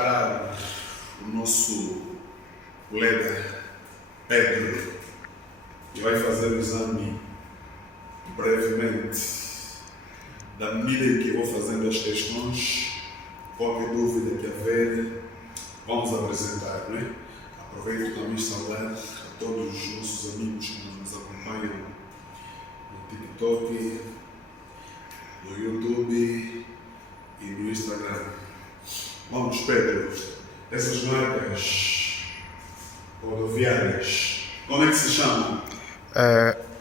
chamar o nosso colega Pedro, que vai fazer o exame brevemente. Da medida em que eu vou fazendo as questões, qualquer dúvida que haver, vamos apresentar, não é? Aproveito também saudar a todos os nossos amigos que nos acompanham no TikTok, no YouTube e no Instagram. Vamos, Pedro, essas marcas rodoviárias, como é que se chamam?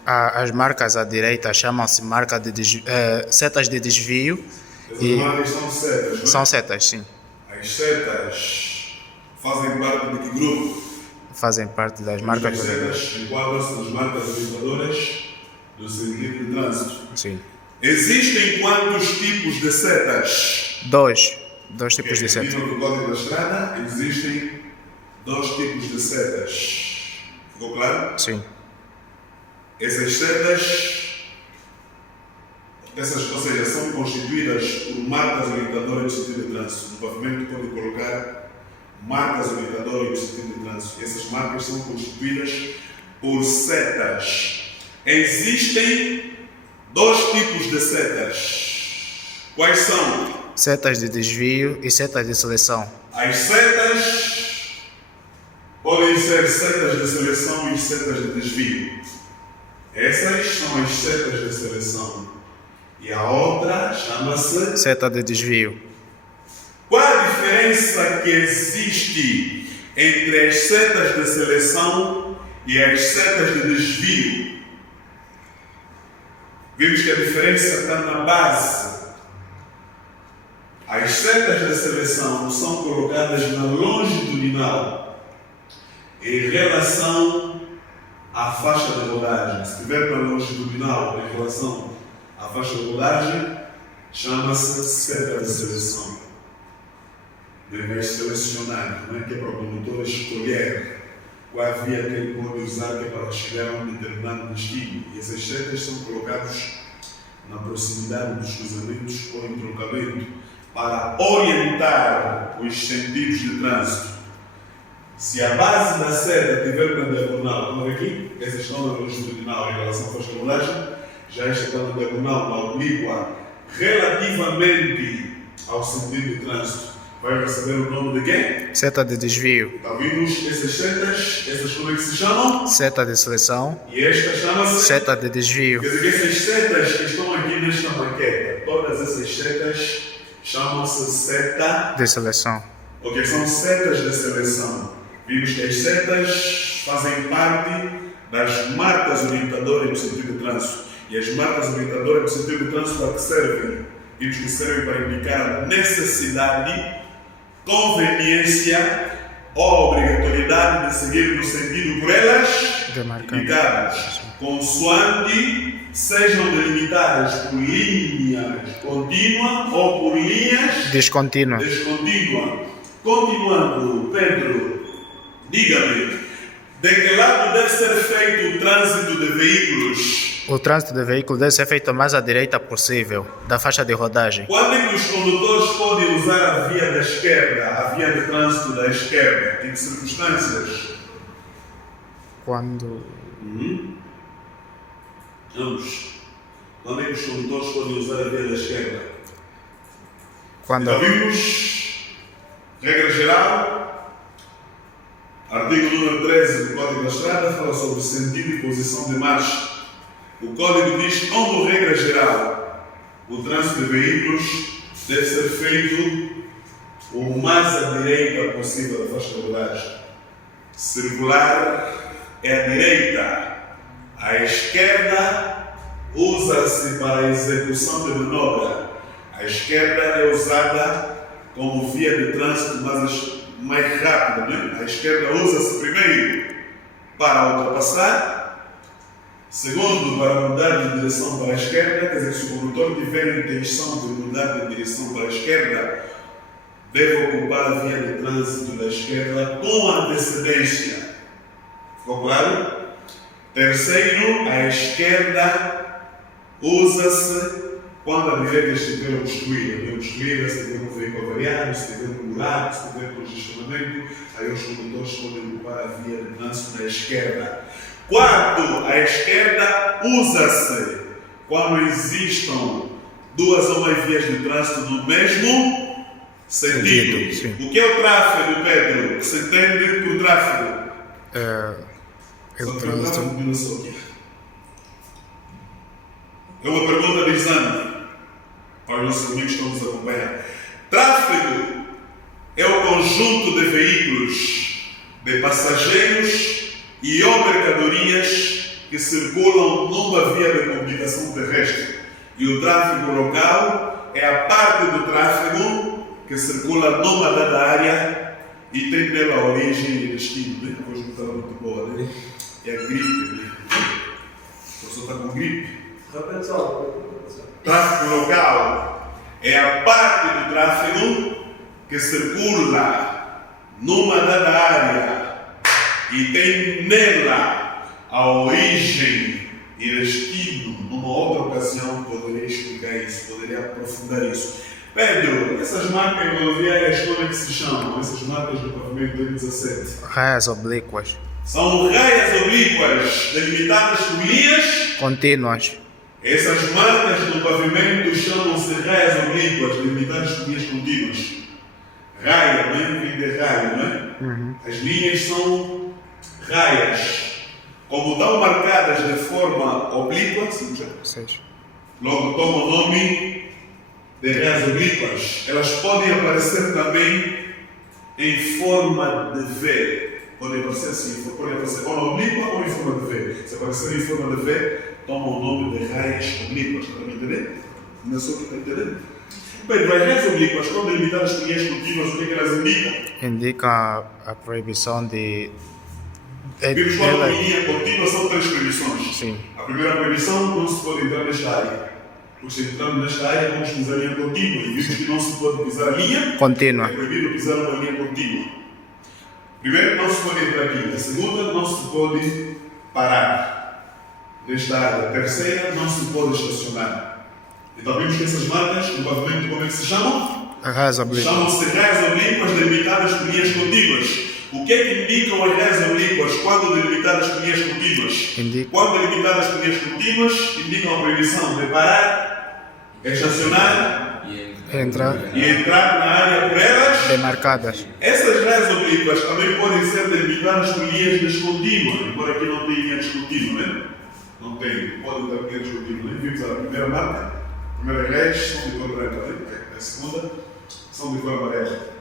As marcas à direita chamam-se setas de desvio. Essas marcas são setas, não é? São setas, sim. As setas fazem parte de que grupo? Fazem parte das marcas As rodoviárias. setas enquadram-se nas marcas orientadoras do sentido de trânsito. Sim. Existem quantos tipos de setas? Dois tipos de No setas. livro do Código da Estrada existem 2 tipos de setas. Ficou claro? Sim. Essas setas, ou seja, são constituídas por marcas orientadoras do sentido de trânsito. No pavimento pode colocar marcas orientadoras do sentido de trânsito. Essas marcas são constituídas por setas. Existem 2 tipos de setas. Quais são? Setas de desvio e setas de seleção. As setas podem ser setas de seleção e setas de desvio. Essas são as setas de seleção. E a outra chama-se Seta de desvio. Qual a diferença que existe entre as setas de seleção e as setas de desvio? Vimos que a diferença está na base. As setas de seleção são colocadas na longitudinal em relação à faixa de rodagem. Se estiver na longitudinal em relação à faixa de rodagem, chama-se seta de seleção. Ao invés de selecionar, não é que é para o condutor escolher qual a via que ele pode usar que é para chegar a um determinado destino. E essas setas são colocadas na proximidade dos cruzamentos ou entroncamento para orientar os sentidos de trânsito. Se a base da seta estiver na diagonal, vamos ver aqui, essas estão na longitudinal em relação à faixa de rodagem, já esta está na diagonal, na oblíqua, relativamente ao sentido de trânsito. Vai receber o nome de quem? Seta de desvio. Está vimos essas setas, essas como é que se chamam? Seta de seleção. E esta chama-se? Seta de desvio. Quer dizer que essas setas que estão aqui nesta maqueta, todas essas setas chamam-se seta De seleção. Ok, são setas de seleção. Vimos que as setas fazem parte das marcas orientadoras do sentido de trânsito. E as marcas orientadoras do sentido de trânsito para que servem? Vimos que servem para indicar a necessidade, conveniência ou obrigatoriedade de seguir no sentido por elas indicadas, consoante sejam delimitadas por linhas contínuas ou por linhas Descontínua. Continuando, Pedro, diga-me, de que lado deve ser feito o trânsito de veículos? O trânsito de veículos deve ser feito o mais à direita possível da faixa de rodagem. Quando é que os condutores podem usar a via da esquerda, a via de trânsito da esquerda? Em que circunstâncias? Quando Vamos. Quando é que os condutores podem usar a via da esquerda? Quando Já vimos, regra geral, artigo número 13 do Código da Estrada fala sobre sentido e posição de marcha. O Código diz que, como regra geral, o trânsito de veículos deve ser feito o mais à direita possível da faixa de rodagem. Circular é à direita. A esquerda usa-se para a execução de manobra. A esquerda é usada como via de trânsito mais rápida. Né? A esquerda usa-se primeiro para ultrapassar, segundo, para mudar de direção para a esquerda. Quer dizer, se o condutor tiver intenção de mudar de direção para a esquerda, deve ocupar a via de trânsito da esquerda com antecedência. Ficou claro? Terceiro, a esquerda usa-se quando a direita estiver obstruída, se tiver um veículo avariado, se tiver um buraco, se tiver congestionamento, aí os condutores podem ocupar a via de trânsito na esquerda. Quarto, a esquerda usa-se quando existam duas ou mais vias de trânsito no mesmo sentido. Sim. O que é o tráfego, Pedro? O que se entende por tráfego? É o trânsito. É uma pergunta de exame para os nossos amigos que estão nos acompanhar. Tráfego é o conjunto de veículos, de passageiros e ou mercadorias que circulam numa via de comunicação terrestre. E o tráfego local é a parte do tráfego que circula numa dada área e tem nela origem e destino. Né? A coisa não está muito boa, né? É a gripe, né? A pessoa está com gripe. Tráfego local é a parte do tráfego que circula numa dada área e tem nela a origem e destino. Numa outra ocasião poderia explicar isso, poderia aprofundar isso. Pedro, essas marcas rodoviárias como é que se chamam? Essas marcas do pavimento 2017? Raias oblíquas. São raias oblíquas delimitadas por linhas Contínuas. Essas marcas no pavimento chamam-se raias oblíquas, delimitadas por linhas contínuas. Raia, não é? Vem de raio, não é? Uhum. As linhas são raias. Como estão marcadas de forma oblíqua, logo tomam o nome de raias oblíquas. Elas podem aparecer também em forma de V. Podem aparecer assim, podem aparecer ou na oblíqua ou em forma de V. Se aparecer em forma de V, tomam o nome de raias oblíquas. Está a entender? Não é só que está a entender? Bem, as raias oblíquas, quando delimitadas por linhas contínuas, o que é que elas indicam? Indica a proibição de. Vimos quando em linha contínua são três proibições. Sim. A primeira proibição, não se pode entrar nesta área. Porque se entrarmos nesta área, vamos pisar a linha contínua. E vimos que não se pode pisar a linha Contínua. É proibido pisar uma linha contínua. Primeiro, não se pode entrar aqui. A segunda, não se pode parar nesta área. A terceira, não se pode estacionar. Então vimos que essas marcas no pavimento, como é que se chamam? Raias oblíquas. Chamam-se raias oblíquas delimitadas por linhas contínuas. O que é que indicam as raias oblíquas quando delimitadas por linhas contínuas? Quando delimitadas por linhas contínuas, indicam a proibição de parar, estacionar e entrar na área por elas demarcadas. Essas raias oblíquas também podem ser delimitadas por linhas descontínuas, embora aqui não tenha linha descontínua, né? Não tem, pode ter linha descontínua. Vimos a primeira marca, as primeiras raias são de cor branca, né? A segunda são de cor amarela.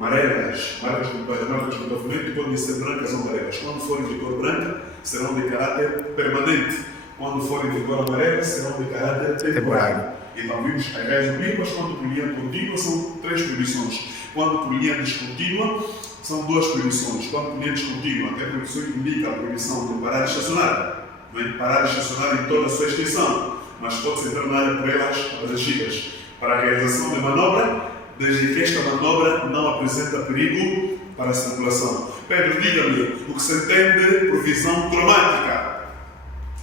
Amarelas, marcas do pavimento podem ser brancas ou amarelas. Quando forem de cor branca, serão de caráter permanente. Quando forem de cor amarela, serão de caráter temporário. Então vimos as raias oblíquas, quando por linha contínua, são três proibições. Quando por linha descontínua, são duas proibições. Quando por linha descontínua, até a proibição indica a proibição de parar e estacionar. Não é parar e estacionar em toda a sua extensão, mas pode-se entrar na área por elas abrangidas. Para a realização de manobra, desde que esta manobra não apresenta perigo para a circulação. Pedro, diga-me, o que se entende por visão cromática?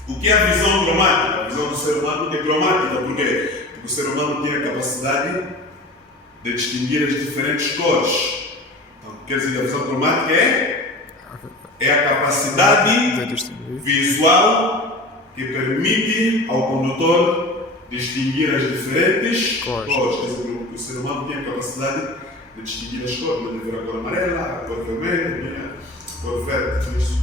O que é a visão cromática? A visão do ser humano é cromática. Por quê? Porque o ser humano tem a capacidade de distinguir as diferentes cores. Então, quer dizer, a visão cromática é a capacidade visual que permite ao condutor distinguir as diferentes cores. Quer dizer, o ser humano tem a capacidade de distinguir as cores, de ver a cor amarela, a cor vermelha, a cor verde, tudo isso.